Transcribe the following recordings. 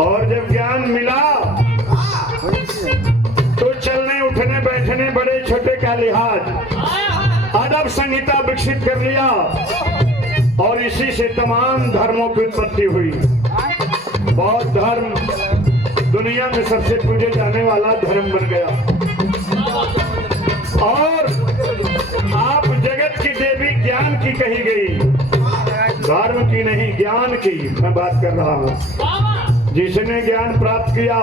और जब ज्ञान मिला तो चलने उठने बैठने बड़े छोटे का लिहाज अदब संहिता विकसित कर लिया और इसी से तमाम धर्मों की उत्पत्ति हुई। बौद्ध धर्म दुनिया में सबसे पूजे जाने वाला धर्म बन गया और आप जगत की देवी ज्ञान की कही गई, धर्म की नहीं, ज्ञान की मैं बात कर रहा हूँ। जिसने ज्ञान प्राप्त किया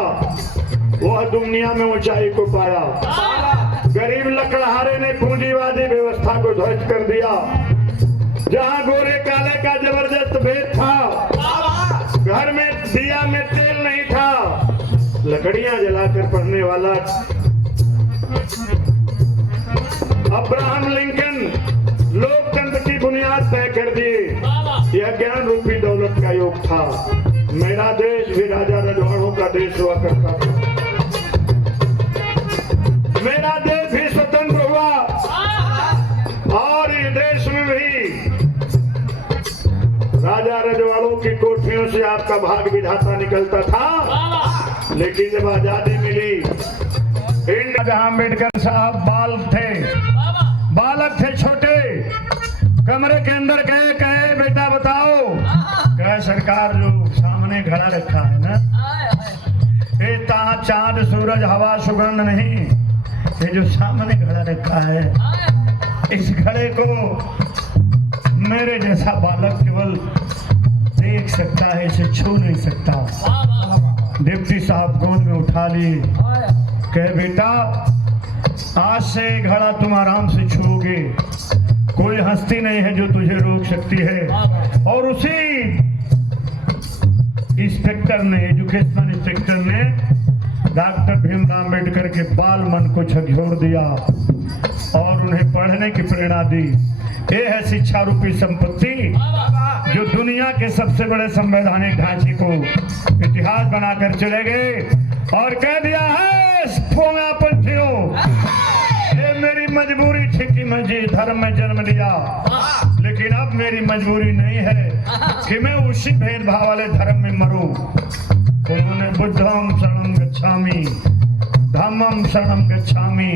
वह दुनिया में ऊंचाई को पाया। गरीब लकड़हारे ने पूंजीवादी व्यवस्था को ध्वस्त कर दिया। जहाँ गोरे काले का जबरदस्त भेद था, घर में दिया में तेल नहीं था, लकड़ियां जलाकर पढ़ने वाला अब्राहम लिंकन लोकतंत्र की बुनियाद तय कर दी। यह ज्ञान रूपी दौलत का योग था। मेरा देश भी राजा रजवाड़ों का देश हुआ करता था। मेरा देश भी स्वतंत्र हुआ और इस देश में भी राजा रजवाड़ों की कोठियों से आपका भाग विधाता निकलता था। लेकिन जब आजादी मिली, जहां अम्बेडकर साहब बालक थे छोटे, कमरे के अंदर कहे बेटा बताओ, कहे सरकार जो सामने घड़ा रखा है ना, ये चांद सूरज हवा सुगंध नहीं, ये जो सामने घड़ा रखा है, इस घड़े को मेरे जैसा बालक केवल देख सकता है, इसे छू नहीं सकता। डिप्टी साहब गोद में उठा ली, कहे बेटा आज से घड़ा तुम आराम से छूओगे, कोई हस्ती नहीं है जो तुझे रोक सकती है। और उसी इंस्पेक्टर ने, एजुकेशनल इंस्पेक्टर ने डॉक्टर भीमराव अम्बेडकर के बाल मन को झकझोर दिया और उन्हें पढ़ने की प्रेरणा दी। ये है शिक्षा रूपी संपत्ति जो दुनिया के सबसे बड़े संवैधानिक ढांचे को इतिहास बनाकर चले गए और कह दिया है ये मेरी मजबूरी थी कि मैं जी धर्म में जन्म लिया, लेकिन अब मेरी मजबूरी नहीं है कि मैं उसी भेदभाव वाले धर्म में मरूं। उन्होंने बुद्धम शरणं गच्छामि, धम्मम शरणं गच्छामि,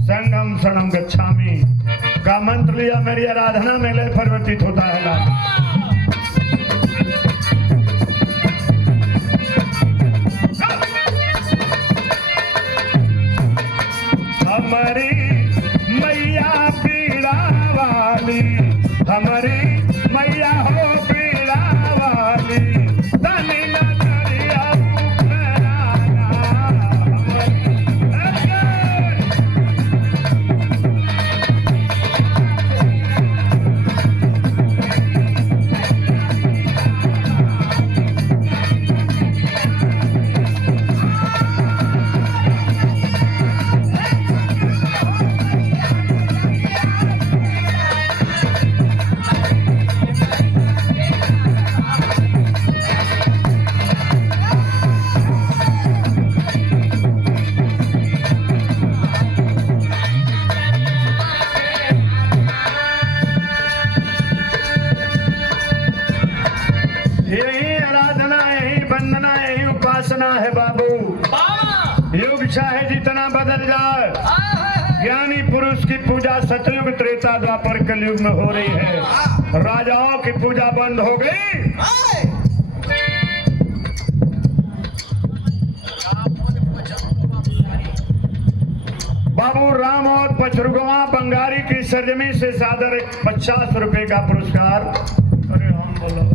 संघम शरणं गच्छामि का मंत्र लिया। मेरी आराधना में लय परिवर्तित होता है। हमारी मैया पीड़ा वाली, हमारी मैया हो पीड़ा वाली, तनी ना करिया है बाबू। युग चाहे जितना बदल जाए, ज्ञानी पुरुष की पूजा सतयुग त्रेता द्वापर कलयुग में हो रही है। राजाओं की पूजा बंद हो गई। बाबू राम और पचरुगवा बंगारी की सरजमी से सादर 50 रुपए का पुरस्कार। अरे हम बोलो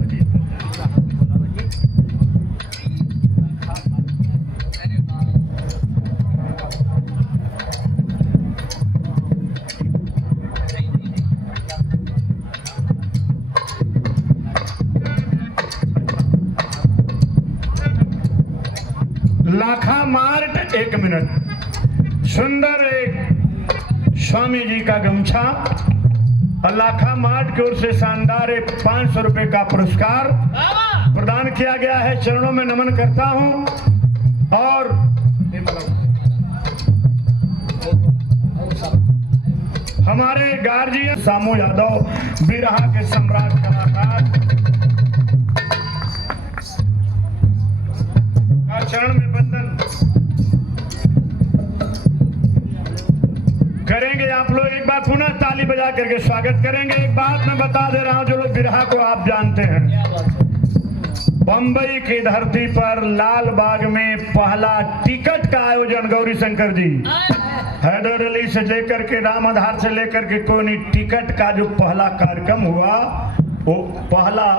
लाखा मार्ट 1 मिनट। सुंदर एक स्वामी जी का गमछा और लाखा मार्ट की ओर से शानदार 500 रुपए का पुरस्कार प्रदान किया गया है। चरणों में नमन करता हूं। और हमारे गार्जियन सामू यादव बिरहा के सम्राट कलाकार चरण में बंधन करेंगे। आप लोग एक बार पुनः ताली बजा करके स्वागत करेंगे। एक बात मैं बता दे रहा हूं, जो लोग बिरहा को आप जानते हैं, बंबई की धरती पर लाल बाग में पहला टिकट का आयोजन गौरी शंकर जी हैदर अली से लेकर के राम आधार से लेकर के कोनी टिकट का जो पहला कार्यक्रम हुआ वो पहला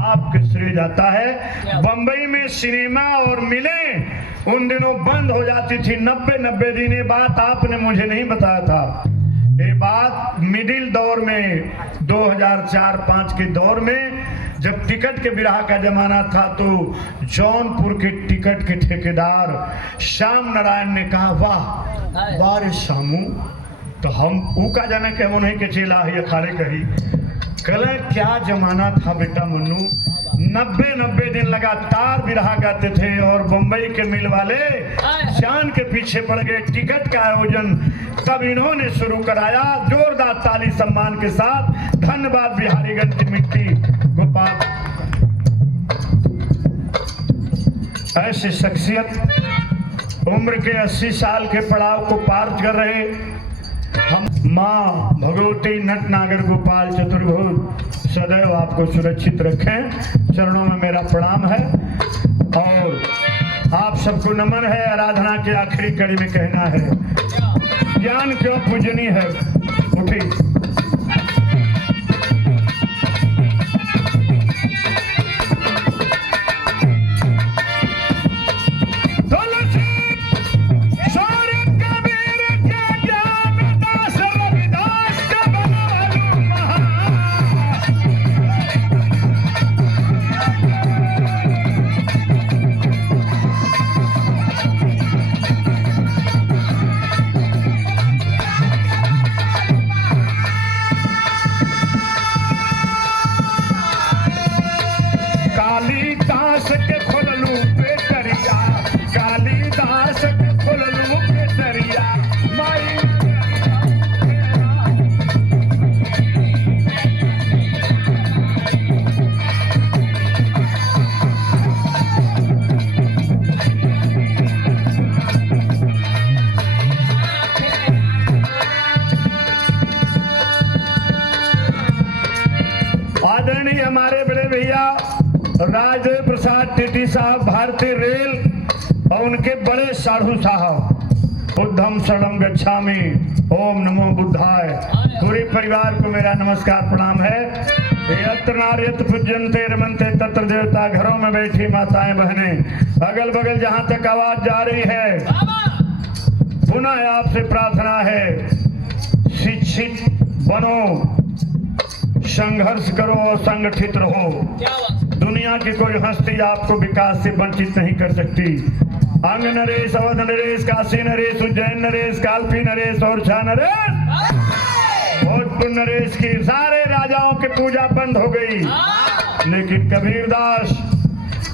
आपके श्रेय जाता है। बंबई में सिनेमा और मिलें उन दिनों बंद हो जाती थी 90 दिन। ये बात आपने मुझे नहीं बताया था। ये बात मिडिल दौर में 2004-5 के दौर में जब टिकट के बिरहा का जमाना था तो जौनपुर के टिकट के ठेकेदार श्याम नारायण ने कहा, वाह वाह रे शामू, तो हम ऊका जाने के नहीं के चेला है अखाड़े कही कल क्या जमाना था बेटा मन्नू। 90 दिन लगातार बिरहा गाते थे और बंबई के मिल वाले जान के पीछे पड़ गए। टिकट का आयोजन तब इन्होंने शुरू कराया। जोरदार ताली सम्मान के साथ धन्यवाद बिहारीगंज की मिट्टी गोपाल। ऐसी शख्सियत उम्र के 80 साल के पड़ाव को पार कर रहे हम माँ भगवती नटनागर गोपाल चतुर्भुज सदैव आपको सुरक्षित रखें। चरणों में मेरा प्रणाम है और आप सबको नमन है। आराधना की आखिरी कड़ी में कहना है, ज्ञान क्यों पूजनी है। उठी हमारे बड़े भैया राजदेव प्रसाद टीटी साहब भारतीय रेल और उनके बड़े साधु साहब बुद्धम शरणम गच्छामि ओम नमो बुद्धाय। पूरे परिवार को मेरा नमस्कार प्रणाम है। यत्र नार्यत्र पूज्यन्ते रमन्ते तत्र देवता। घरों में बैठी माताएं बहनें, अगल बगल जहां तक आवाज जा रही है, पुनः आपसे प्रार्थना है, शिक्षित बनो, संघर्ष करो और संगठित रहो। दुनिया की कोई हस्ती आपको विकास से वंचित नहीं कर सकती। अंग नरेश, अवध नरेश, काशी नरेश, उज्जैन नरेश, कालपी नरेश और छा नरेश, भोजपुर नरेश की सारे राजाओं की पूजा बंद हो गई, लेकिन कबीरदास,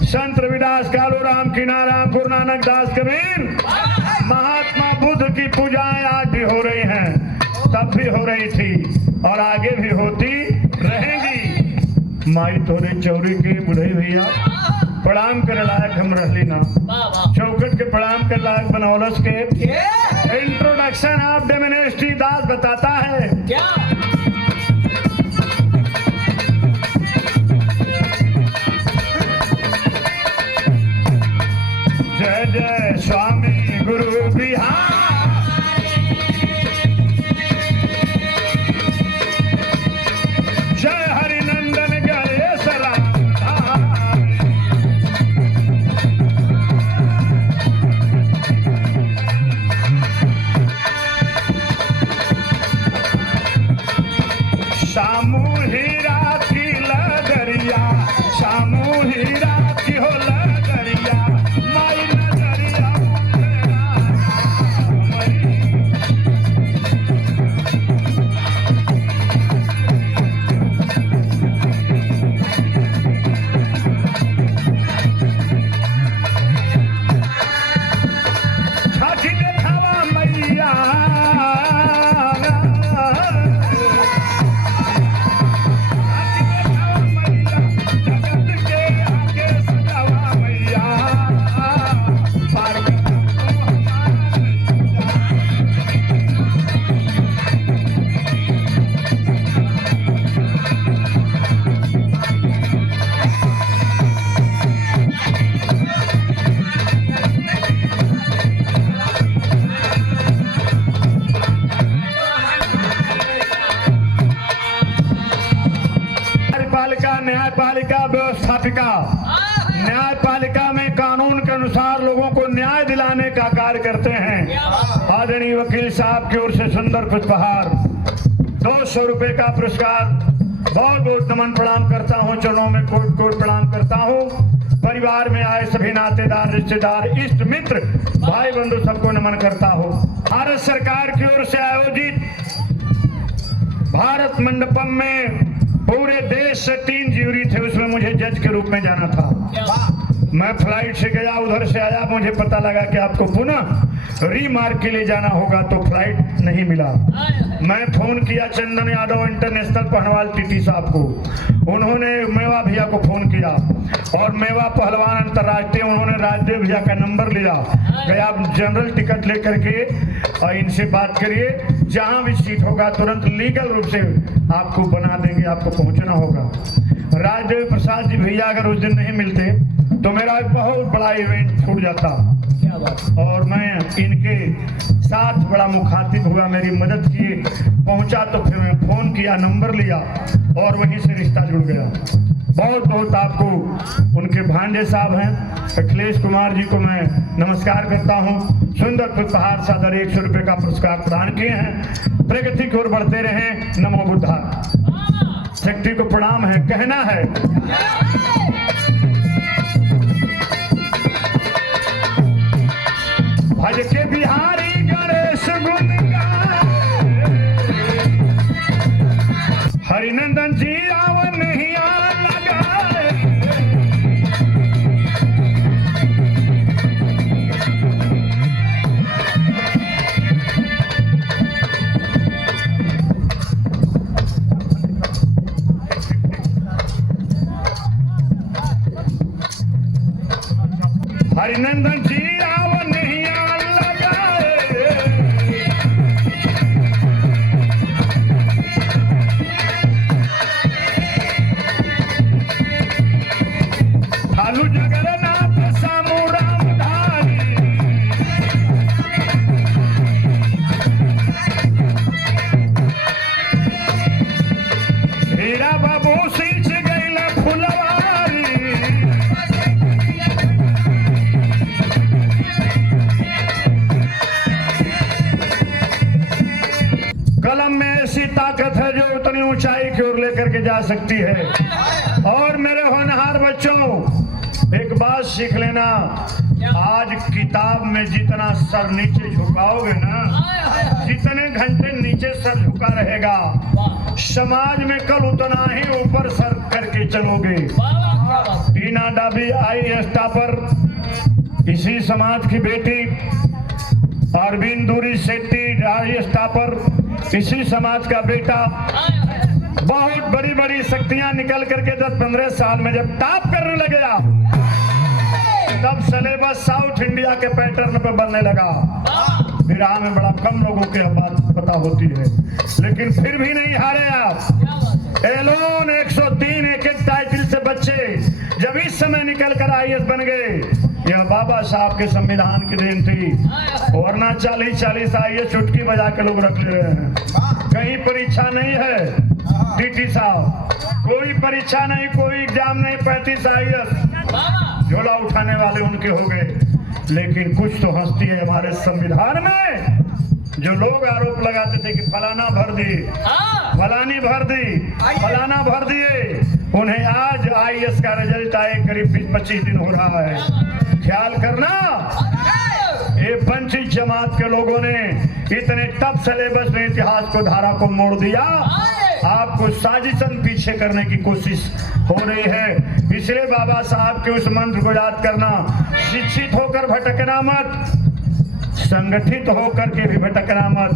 संत रविदास, कालू राम, कीनाराम, गुरु नानक दास कबीर, महात्मा बुद्ध की पूजाएं आज भी हो रही हैं, तब भी हो रही थी और आगे भी होती रहेंगी। माई तोरे चौरी के बुढ़े भैया प्रणाम करे लायक हम रहली ना, चौकट के प्रणाम कर लायक बनौलस के। इंट्रोडक्शन ऑफ डेमिनेस्टी दास बताता है जय जय स्वामी गुरु बिहार, जय हरिनंदन गणेश शामू हीरा की लगरिया, शामू हीरा की हो लगरिया, माई नजरिया न्यायपालिका व्यवस्थापिका न्यायपालिका में कानून के अनुसार लोगों को न्याय दिलाने का कार्य करते हैं। आदरणीय वकील साहब की ओर से सुंदर पुष्पहार 200 रुपए का पुरस्कार। बहुत बहुत नमन प्रणाम करता हूँ, चरणों में कोट कोट प्रणाम करता हूँ। परिवार में आए सभी नातेदार, रिश्तेदार, इष्ट मित्र, भाई बंधु सबको नमन करता हूँ। भारत सरकार की ओर से आयोजित भारत मंडपम में पूरे देश से 3 ज्यूरी थे, उसमें मुझे जज के रूप में जाना था। मैं फ्लाइट से गया, उधर से आया, मुझे पता लगा कि आपको पुनः रीमार्क के लिए जाना होगा, तो फ्लाइट नहीं मिला। मैं फोन किया चंदन यादव इंटरनेशनल पहलवान टीटी साहब को, उन्होंने मेवा भैया को फोन किया और मेवा पहलवान अंतर्राष्ट्रीय, उन्होंने राजदेव भैया का नंबर लिया, गया जनरल टिकट लेकर के और इनसे बात करिए, जहां भी सीट होगा तुरंत लीगल रूप से आपको बना देंगे, आपको पहुंचना होगा। राजदेव प्रसाद जी भैया अगर उस दिन नहीं मिलते तो मेरा एक बहुत बड़ा इवेंट छूट जाता और मैं इनके साथ बड़ा मुखातिब हुआ, मेरी मदद किए, पहुंचा तो फिर मैं फोन किया, नंबर लिया और वहीं से रिश्ता जुड़ गया। बहुत बहुत आपको उनके भांजे साहब हैं अखिलेश कुमार जी को मैं नमस्कार करता हूं। सुंदर पुष्पहार सादर 100 रुपए का पुरस्कार प्रदान किए हैं। प्रगति की ओर बढ़ते रहें। नमो बुद्धा। शक्ति को प्रणाम है, कहना है भज के बिहारी गणेश गुण गाए, हरिनंदन जी रावण नहीं लगाए। हरिनंदन जी रावण नहीं जा सकती है। और मेरे होनहार बच्चों एक बात सीख लेना, आज किताब में जितना सर नीचे झुकाओगे ना, जितने घंटे नीचे सर झुका रहेगा, समाज में कल उतना ही ऊपर सर करके चलोगे। टीना डाबी IAS टॉपर, इसी समाज की बेटी। अरविंद दूरी शेट्टी IAS टॉपर, इसी समाज का बेटा। बहुत बड़ी बड़ी शक्तियां निकल करके 10-15 साल में जब टॉप करने लगे, तब सिलेबस साउथ इंडिया के पैटर्न पर बनने लगा। विराह में बड़ा कम लोगों के बात पता होती है, लेकिन फिर भी नहीं हारे आप। एलोन 103 एक टाइटल से बच्चे जब इस समय निकल कर IAS बन गए, यह बाबा साहब के संविधान की देन थी, वरना 40-40 IAS चुटकी बजा के लोग रख ले रहे हैं। कहीं परीक्षा नहीं है टीटी साहब, कोई परीक्षा नहीं, कोई एग्जाम नहीं। 35 IAS झोला उठाने वाले उनके हो गए। लेकिन कुछ तो हस्ती है हमारे संविधान में, जो लोग आरोप लगाते थे कि फलाना भर दी, फलानी भर दी, फलाना भर दिए, उन्हें आज IAS का रिजल्ट आए करीब 20-25 दिन हो रहा है। ख्याल करना, ये वंचित जमात के लोगों ने इतने टफ सिलेबस में इतिहास को, धारा को मोड़ दिया। आपको साजिशन पीछे करने की कोशिश हो रही है। इसलिए बाबा साहब के उस मंत्र को याद करना, शिक्षित होकर भटकना मत, संगठित होकर के भी भटकना मत,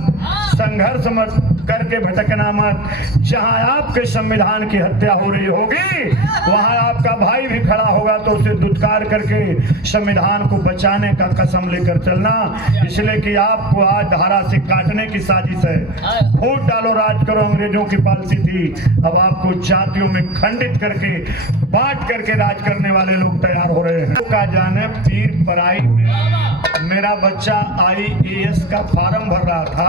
संघर्ष मत करके भटकना मत। जहां आपके संविधान की हत्या हो रही होगी, वहां आपका भाई भी खड़ा होगा तो उसे दुत्कार करके संविधान को बचाने का कसम लेकर चलना। इसलिए कि आपको आज धारा से काटने की साजिश है। फूट डालो, राज करो, अंग्रेजों की पॉलिसी थी। अब आपको जातियों में खंडित करके, बांट करके राज करने वाले लोग तैयार हो रहे हैं। का जाने पीर पराई। मेरा बच्चा IAS का फॉर्म भर रहा था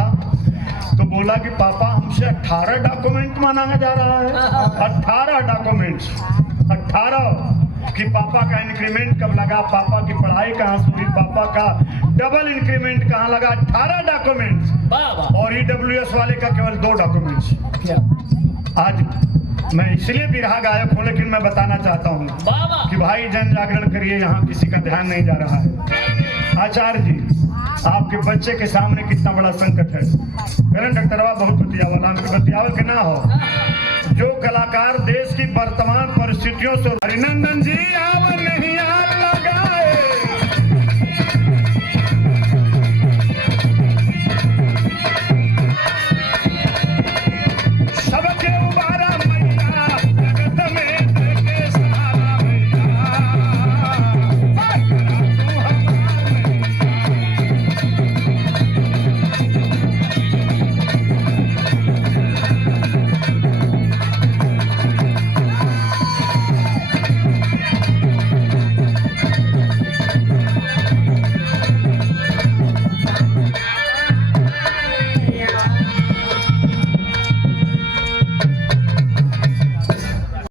तो बोला कि पापा हमसे 18 डॉक्यूमेंट मांगा जा रहा है। 18 डॉक्यूमेंट्स। 18 कि पापा का इंक्रीमेंट कब लगा, पापा की पढ़ाई कहाँ से हुई, पापा का डबल इंक्रीमेंट कहाँ लगा, 18 डॉक्यूमेंट्स और ईडब्ल्यूएस वाले का केवल 2 डॉक्यूमेंट्स। आज मैं इसलिए बिरहा गायक हूँ, लेकिन मैं बताना चाहता हूँ कि भाई जन जागरण करिए, यहाँ किसी का ध्यान नहीं जा रहा है। आचार्य जी, आपके बच्चे के सामने कितना बड़ा संकट है। करण डॉक्टरवा बहुत बतियावल, हमके बतियावल के ना हो। जो कलाकार देश की वर्तमान परिस्थितियों से, हरिनंदन जी आप